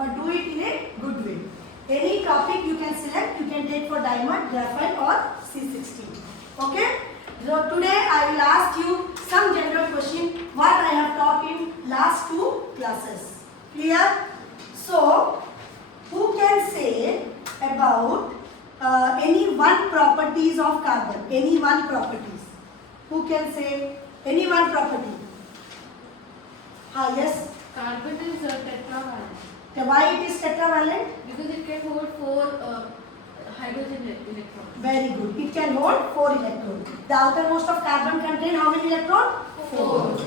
but do it in a good way. Any topic you can select, you can take for diamond, graphite or C16. Okay? So today I will ask you some general question what I have taught in last 2 classes. Clear? So, who can say about any one properties of carbon? Any one properties? Who can say any one property? Yes. Carbon is tetravalent. Why it is tetravalent? Because it can hold 4 hydrogen electrons. Very good. It can hold 4 electrons. The outermost of carbon contain how many electrons? 4.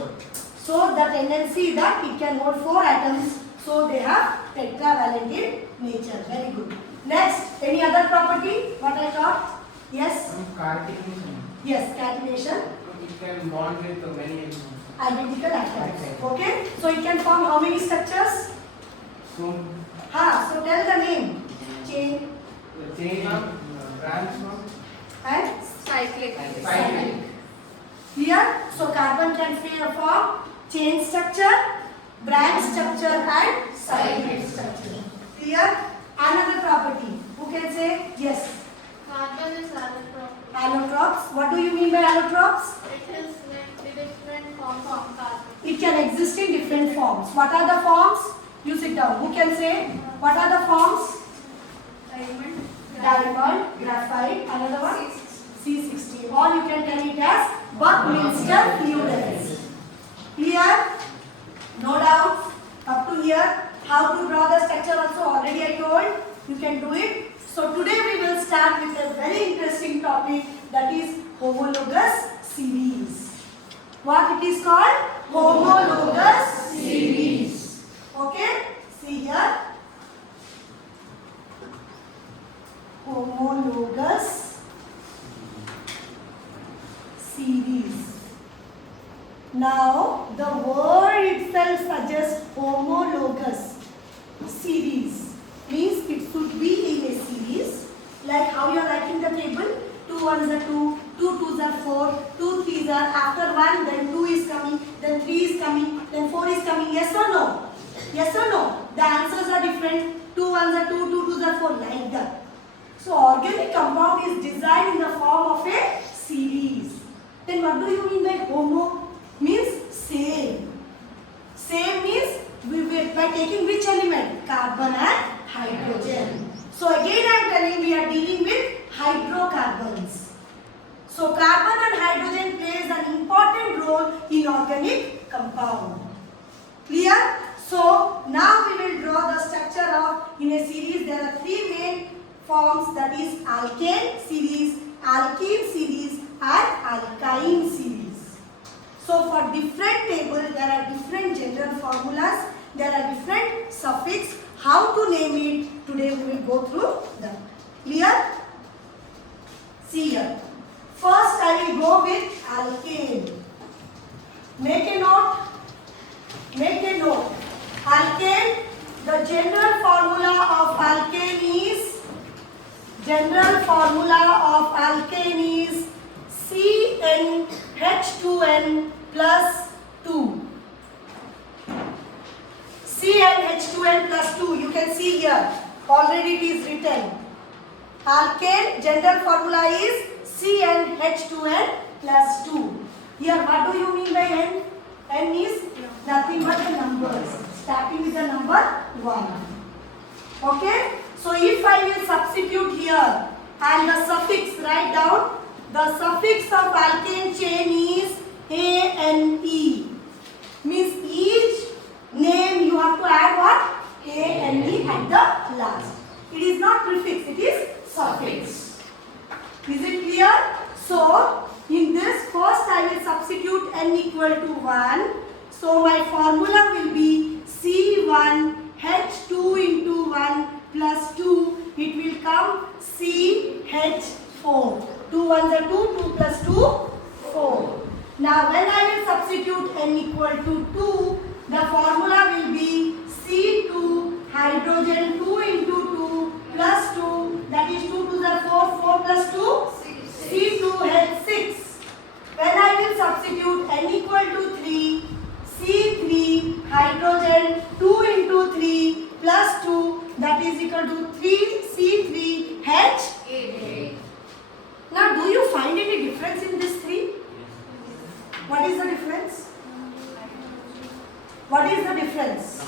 So the tendency is that it can hold 4 atoms. So they have tetravalent in nature. Very good. Next, any other property? What I taught? Yes? Catenation. Yes, catenation. It can bond with many elements. Identical atoms. Okay? So it can form how many structures? So, So tell the name. Chain the chain of branch of and Cyclic. cyclic. here. So carbon can form chain structure, branch structure and cyclic structure. Clear? Another property. Who can say? Yes. Carbon is allotrope. Allotropes. What do you mean by allotropes? It is in different forms of carbon. It can exist in different forms. What are the forms? You sit down. Who can say? What are the forms? Diamond. Diamond, graphite, another one? C16. Or you can tell it as Buckminster fluids. Clear? No doubt. Up to here. How to draw the structure also already I told. You can do it. So today we will start with a very interesting topic, that is homologous series. What it is called? Homologous series. Okay? See here. Homologous series. Now the word itself suggests homologous series, means it should be in a series, like how you are writing the table. 2 ones are 2, 2 twos are 4, 2 threes are after 1, then 2 is coming, then 3 is coming, then 4 is coming. Yes or no? Yes or no? The answers are different. 2 ones are 2, 2 twos are 4, like that. So organic compound is designed in the form of a series. Then what do you mean by homo? Means same. Same means by taking which element? Carbon and hydrogen. So again I am telling we are dealing with hydrocarbons. So carbon and hydrogen plays an important role in organic compound. Clear? So now we will draw the structure of, in a series there are 3 main forms, that is alkane series, alkene series and alkyne series. So for different table there are different general formulas, there are different suffix. How to name it, today we will go through them. Clear? See here. First I will go with alkane. Make a note. Make a note. Alkane, the general formula of alkane is CnH2n plus 2. CnH2n plus 2. You can see here. Already it is written. Alkane general formula is CnH2n plus 2. Here what do you mean by N? N is nothing but the numbers. Starting with the number 1. Okay? So if I will substitute here and the suffix, write down, the suffix of alkane chain is ANE. Means each name you have to add what? ANE at the last. It is not prefix, it is suffix. Is it clear? So in this first I will substitute N equal to 1. So my formula will be C1H2 into 1 plus 2. It will come CH4. 2 ones are 2, 2 plus 2, 4. Now when I will substitute N equal to 2, the formula will be C2 hydrogen 2 into 2 plus 2, that is 2 2s are 4, 4 plus 2, C2H6. When I will substitute N equal to 3, C3 hydrogen 2 into 3 plus 2, that is equal to 3C3H. Now, do you find any difference in this 3? What is the difference? What is the difference?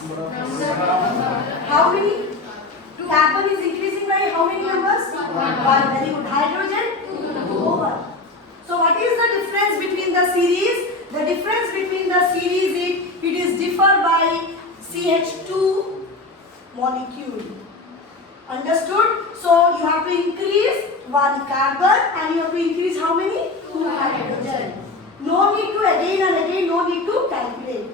How many? Carbon is increasing by how many numbers? 1. Very good. Hydrogen? 2. So what is the difference between the series? The difference between the series is it is differ by CH2 molecule. Understood? So you have to increase 1 carbon and you have to increase how many? 2 hydrogen. No need to again and again, no need to calculate.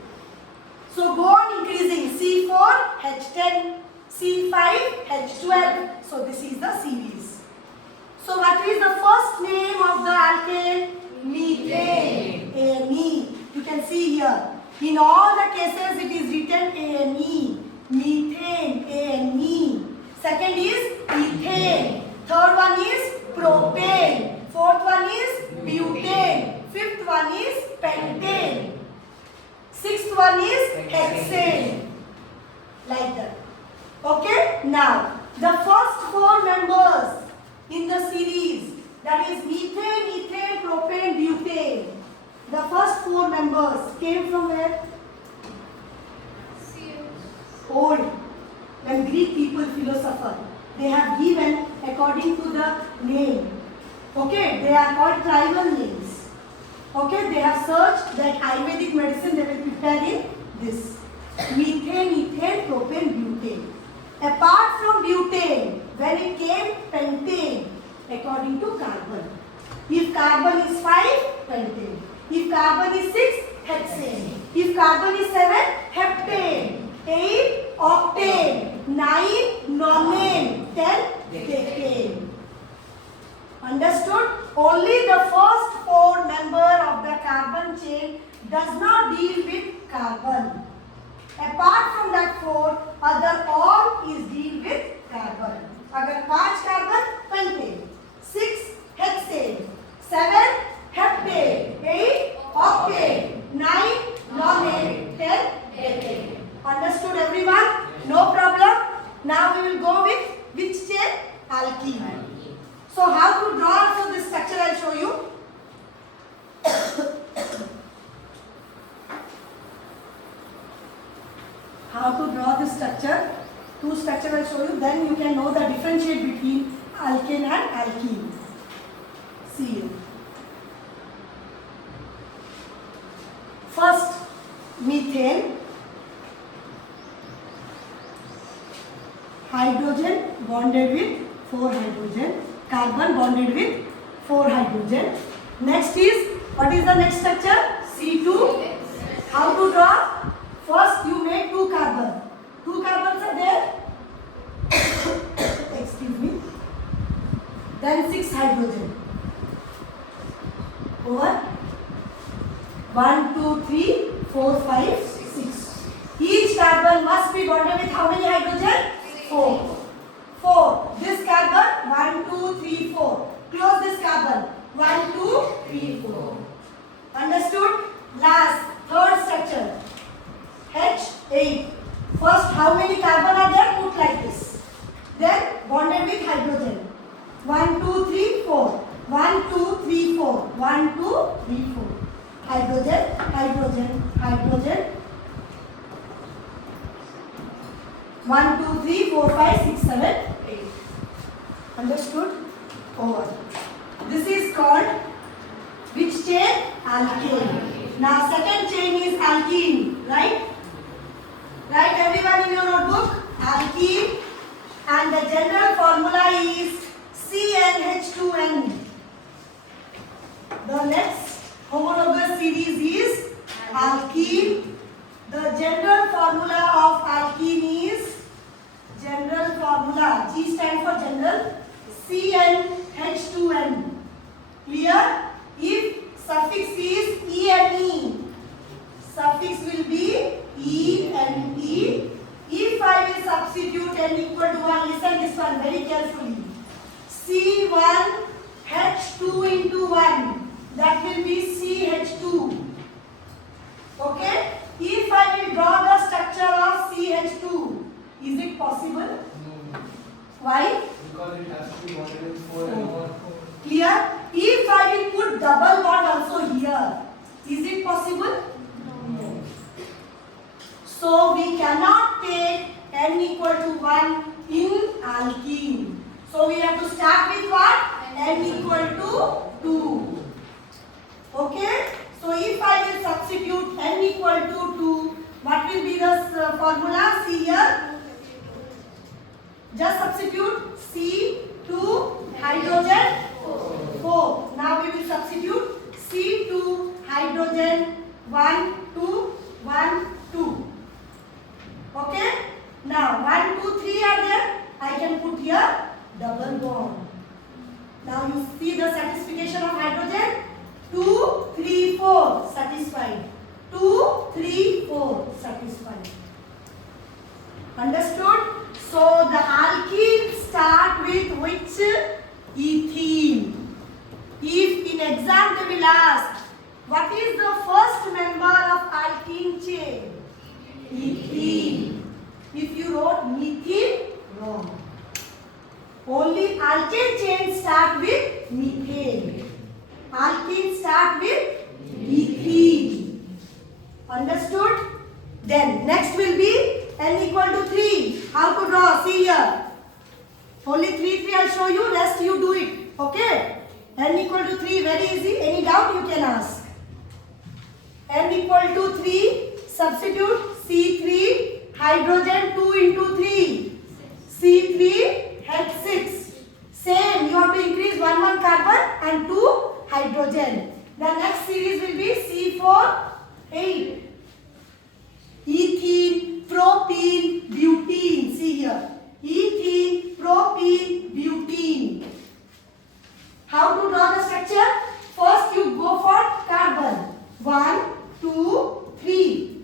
So go on increasing C4, H10, C5, H12. So this is the series. So what is the first name of the alkane? Methane. ANE. You can see here. In all the cases it is written ANE. Methane. ANE. Second is ethane. Third one is propane. Fourth one is butane. Fifth one is pentane. Sixth one is hexane. Like that. Okay? Now, the first 4 members in the series, that is methane, ethane, propane, butane. The first 4 members came from where? Old. When Greek people, philosopher, they have given according to the name. Okay? They are called tribal names. Okay? They have searched that Ayurvedic medicine they will prepare in this. Methane, ethane, propane, butane. Apart from butane, when it came pentane, according to carbon. If carbon is 5, pentane. If carbon is 6, hexane. If carbon is 7, heptane. 8, octane. 9, nonane. 10, decane. Understood? Only the first 4 member of the carbon chain does not deal with carbon. Apart from that 4, other all is deal with carbon. अगर 5 carbon, pentane, 6 hexane, 7 heptane, 8 octane, 9 nonane, 10 decane. Understood everyone? No problem. Now we will go with which chain? Alkene. So how to draw also this structure I will show you. How to draw this structure? 2 structure I will show you. Then you can know the differentiate between alkane and alkene. See you. First, methane. Hydrogen bonded with 4 hydrogen. Carbon bonded with 4 hydrogen. Next is, what is the next structure? C2. How to draw? First you make 2 carbon. 2 carbons are there. Excuse me. Then 6 hydrogen. Over 1, 2, 3, 4, 5, 6. Each carbon must be bonded with how many hydrogen? 4. 4. This carbon 1, 2, 3, 4. Close this carbon 1, 2, 3, 4. Understood? Last, third structure. H8. First, how many carbon are there? Put like this. Then bonded with hydrogen. 1, 2, 3, 4. 1, 2, 3, 4. 1, 2, 3, 4. Hydrogen, hydrogen, hydrogen. 1, 2, 3, 4, 5, 6, 7, 8. Understood? Over. This is called which chain? Alkane. Now second chain is alkene, right? Write everyone in your notebook. Alkene, and the general formula is CnH2n. The next homologous series is alkene. The general formula of alkene is general formula. G stands for general. CnH2n. Clear? If suffix is E and E, suffix will be E and E. If I will substitute n equal to 1, listen this one very carefully. C1H2 into 1, that will be CH2. Okay? If I will draw the structure of CH2, is it possible? No. Why? Because it has to be bonded with 4 and 4. Clear? If I will put double bond also here, is it possible? No. So we cannot take n equal to 1 in alkene. So we have to start with what? N equal to 2. Okay? So if I will substitute n equal to 2, what will be the formula? See here. Just substitute C2 hydrogen 4. Now we will substitute C2 hydrogen 1 2 1 2. Okay? Now 1 2 3 are there. I can put here double bond. Now you see the satisfaction of hydrogen. 2 3 4 satisfied. 2 3 4 satisfied. Understood? So the alkene start with which? Ethene. If in exam they will ask, what is the first member of alkene chain? Ethene. If you wrote methene, wrong. Only alkane chain start with methane. Alkene start with ethene. Understood? Then next will be n equal to 3. How to draw? See here. Only 3 I'll show you. Rest you do it. Okay? N equal to 3. Very easy. Any doubt you can ask. N equal to 3. Substitute C3 hydrogen 2 into 3. C3 H6. Same. You have to increase 1 carbon and 2 hydrogen. The next series will be C4 8. Ethene, propene, butene. See here. Ethene, propene, butene. How to draw the structure? First you go for carbon. 1, 2, 3.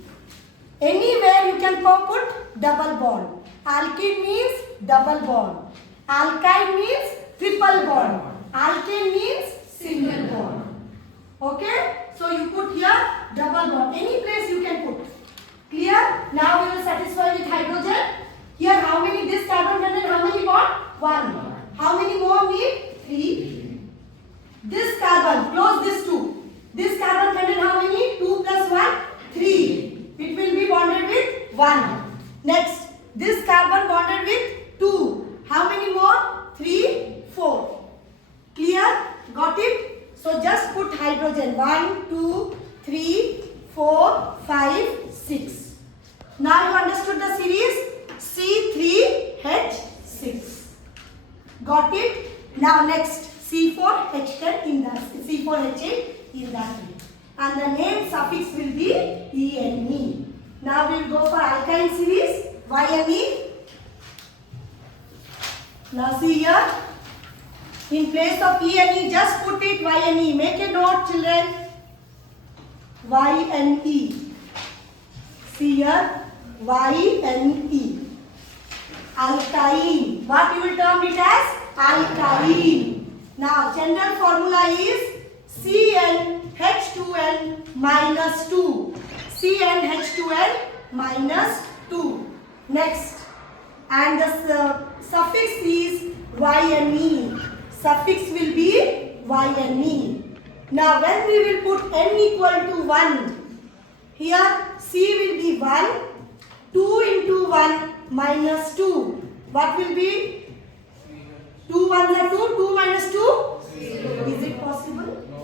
Anywhere you can put double bond. Alkene means double bond. Alkyne means triple bond. Alkane means single bond. Okay? So you put here double bond. Any place you can put. Clear? Now we will satisfy with hydrogen. Here how many? This carbon contain how many bond? 1. How many more need? 3. This carbon, close this 2. This carbon contain how many? 2 plus 1? 3. It will be bonded with 1. Next, this carbon bonded with 2. How many more? 3, 4. Clear? Got it? So just put hydrogen. 1, 2, 3, 4, 5, 6. Now you understood the series? C3H6. Got it? Now next C4H10 in that C4H8 in that way. And the name suffix will be ENE. Now we will go for alkyne series YNE. Now see here. In place of ENE, just put it YNE. Make a note, children. YNE. See here. YNE. Alkyne. What you will term it as? Alkyne. Now, general formula is CnH2n minus 2. CnH2n minus 2. Next. And the suffix is YNE. Suffix will be YNE. Now, when we will put n equal to 1, here C will be 1, 2 into 1 minus 2. What will be? 2 1 are 2, 2 minus 2? 0. Is it possible? No.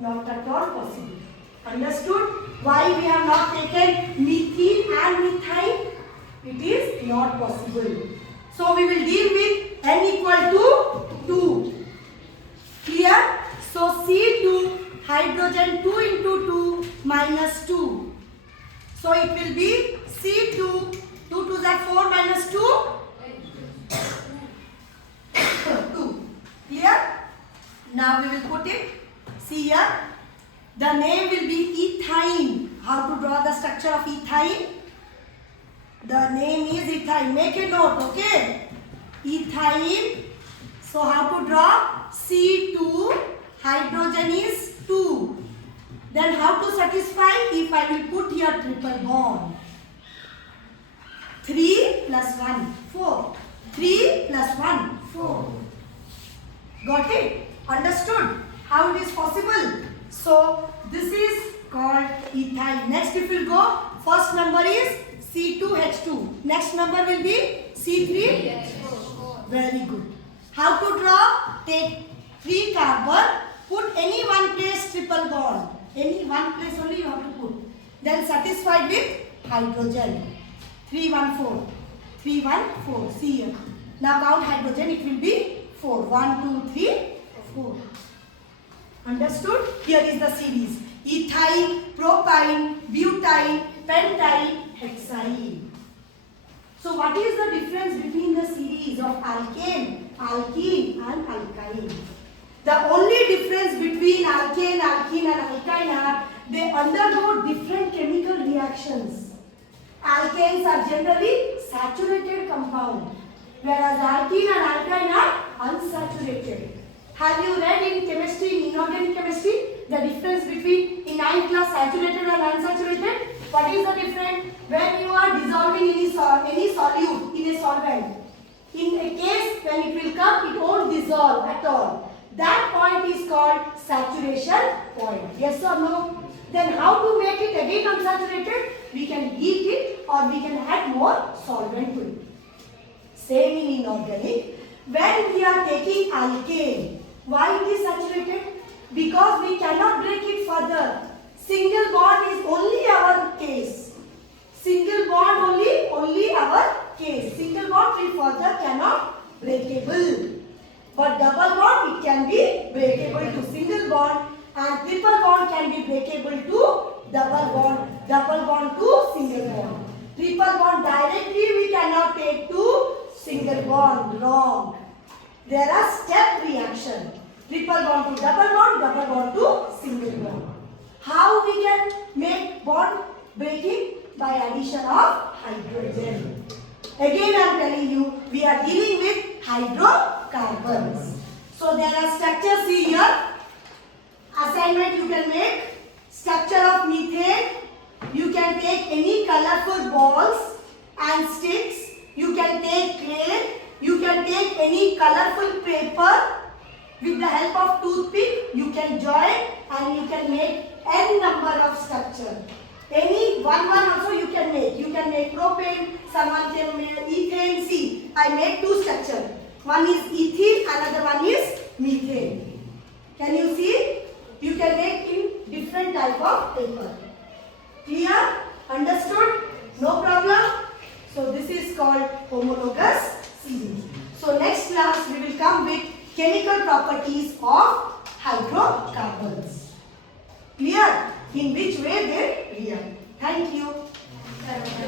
Not at all possible. Understood? Why we have not taken methene and methyne? It is not possible. So we will deal with n equal to 2. Clear? So C2 hydrogen 2 into 2 minus 2. So it will be C2, 2 2s are 4 minus 2? 2. Clear? Now we will put it. See here. The name will be ethyne. How to draw the structure of ethyne? The name is ethyne. Make a note, okay? Ethyne. So how to draw? C2, hydrogen is 2. Then how to satisfy? If I will put here triple bond. 3 plus 1, 4. 3 plus 1, 4. Got it? Understood how it is possible? So this is called ethyl. Next if you go, first number is C2H2. Next number will be C3. Very good. How to draw? Take 3 carbon, put any one place triple bond. Any one place only you have to put. Then satisfied with hydrogen. 3, 1, 4. 3, 1, 4. See here. Now count hydrogen, it will be 4. 1, 2, 3, 4. Understood? Here is the series. Ethyl, propyl, butyl, pentyl, hexyl. So what is the difference between the series of alkane, alkene and alkyne? The only difference between alkane, alkene and alkyne are they undergo different chemical reactions. Alkanes are generally saturated compound, whereas alkene and alkyne are unsaturated. Have you read in chemistry, in inorganic chemistry, the difference between in 9th class saturated and unsaturated? What is the difference? When you are dissolving any solute in a solvent, in a case when it will come, it won't dissolve at all. That point is called saturation point. Yes or no? Then how to make it again unsaturated? We can heat it or we can add more solvent to it. Same in inorganic. When we are taking alkane, why it is saturated? Because we cannot break it further. Single bond is only our case. Single bond only our case. Single bond we further cannot breakable. But double bond it can be breakable to single bond and triple bond can be breakable to double bond to single bond. Triple bond directly we cannot take to single bond. Wrong. There are step reaction. Triple bond to double bond to single bond. How we can make bond breaking? By addition of hydrogen. Again I am telling you, we are dealing with hydrocarbons. So there are structures here. Assignment you can make. Structure of methane. You can take any colorful balls and sticks. You can take clay. You can take any colorful paper. With the help of toothpick, you can join and you can make n number of structure. Any one also you can make. You can make propane, someone can make ethane. See, I made 2 structures. One is ethene, another one is methane. Can you see? You can make in different type of paper. Clear? Understood? No problem? So this is called homologous series. So next class we will come with chemical properties of hydrocarbons. Clear? In which way they react. Thank you.